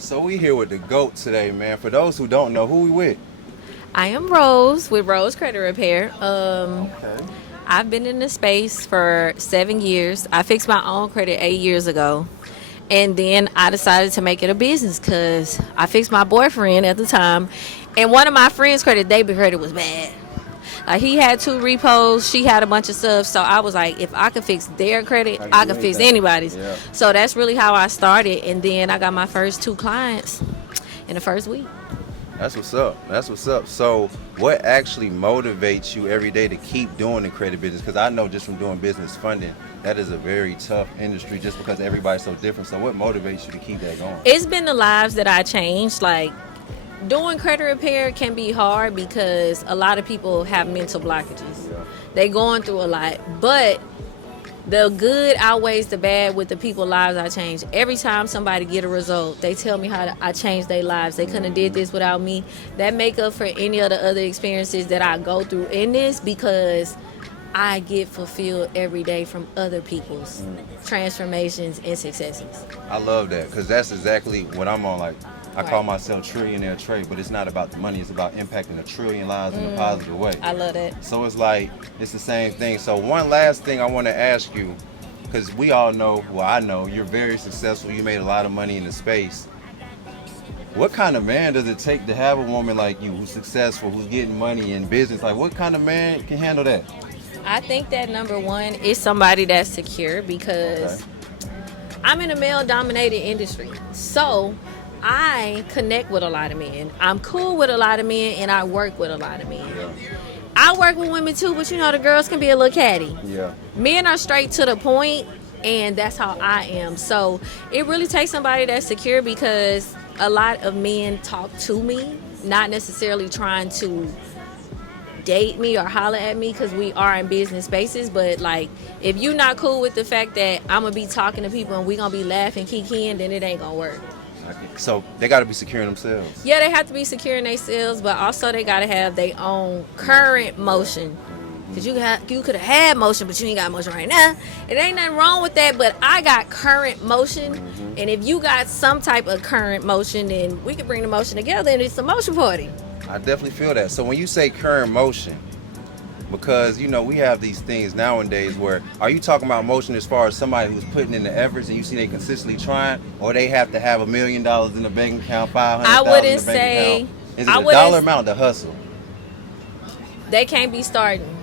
So we here with the GOAT today, man. For those who don't know, who we with? I am Rose with Rose Credit Repair. Okay. I've been in the space for 7 years. I fixed my own credit 8 years ago. And then I decided to make it a business because I fixed my boyfriend at the time. And one of my friends' debit credit was bad. Like he had 2 repos, she had a bunch of stuff. So I was like, if I could fix their credit, I could fix anybody's. Yeah. So that's really how I started. And then I got my first 2 clients in the first week. That's what's up. That's what's up. So what actually motivates you every day to keep doing the credit business? Because I know just from doing business funding, that is a very tough industry just because everybody's so different. So what motivates you to keep that going? It's been the lives that I changed. Like doing credit repair can be hard because a lot of people have mental blockages. Yeah. They going through a lot, but the good outweighs the bad with the people lives I changed. Every time somebody get a result, they tell me how I changed their lives. They couldn't have did this without me. That make up for any of the other experiences that I go through in this because I get fulfilled every day from other people's transformations and successes. I love that because that's exactly what I'm on. Like, I call myself Trillionaire Trey, but it's not about the money. It's about impacting 1 trillion lives in a positive way. I love that. So it's like, it's the same thing. So one last thing I want to ask you, because we all know, well, I know, you're very successful. You made a lot of money in the space. What kind of man does it take to have a woman like you who's successful, who's getting money in business? Like, what kind of man can handle that? I think that number one is somebody that's secure because I'm in a male-dominated industry. So I connect with a lot of men. I'm cool with a lot of men, and I work with a lot of men. Yeah. I work with women too, but you know the girls can be a little catty. Yeah. Men are straight to the point, and that's how I am. So it really takes somebody that's secure because a lot of men talk to me, not necessarily trying to date me or holler at me because we are in business spaces, but like if you're not cool with the fact that I'm gonna be talking to people and we gonna be laughing kikiing, then it ain't gonna work. So they got to be secure in themselves. Yeah, they have to be secure in themselves, but also they gotta have their own current motion. Cause you could have had motion, but you ain't got motion right now. It ain't nothing wrong with that, but I got current motion, and if you got some type of current motion, then we can bring the motion together, and it's a motion party. I definitely feel that. So when you say current motion, because you know we have these things nowadays where, are you talking about motion as far as somebody who's putting in the efforts and you see they consistently trying, or they have to have $1 million in the bank account, 500,000 I wouldn't in the bank say. account? Is it a dollar amount to hustle? They can't be starting.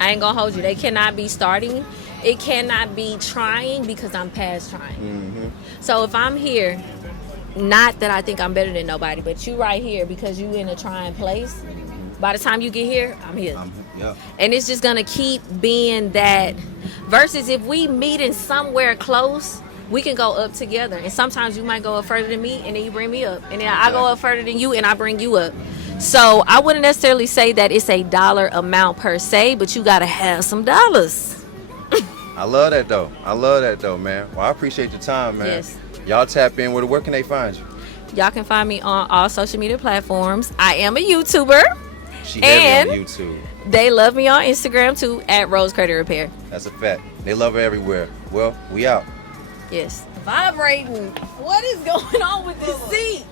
I ain't gonna hold you. They cannot be starting. It cannot be trying because I'm past trying. So if I'm here, not that I think I'm better than nobody, but you right here because you in a trying place. By the time you get here, I'm here. Yeah. And it's just gonna keep being that. Versus if we meet in somewhere close, we can go up together. And sometimes you might go up further than me, and then you bring me up, and then I go up further than you, and I bring you up. So I wouldn't necessarily say that it's a dollar amount per se, but you gotta have some dollars. I love that though, man. Well, I appreciate your time, man. Yes. Y'all tap in. Where can they find you? Y'all can find me on all social media platforms. I am a YouTuber. She heavy And on YouTube. they love me on Instagram too, at Rose Credit Repair. That's a fact. They love her everywhere. Well, we out. Yes. Vibrating. What is going on with this seat?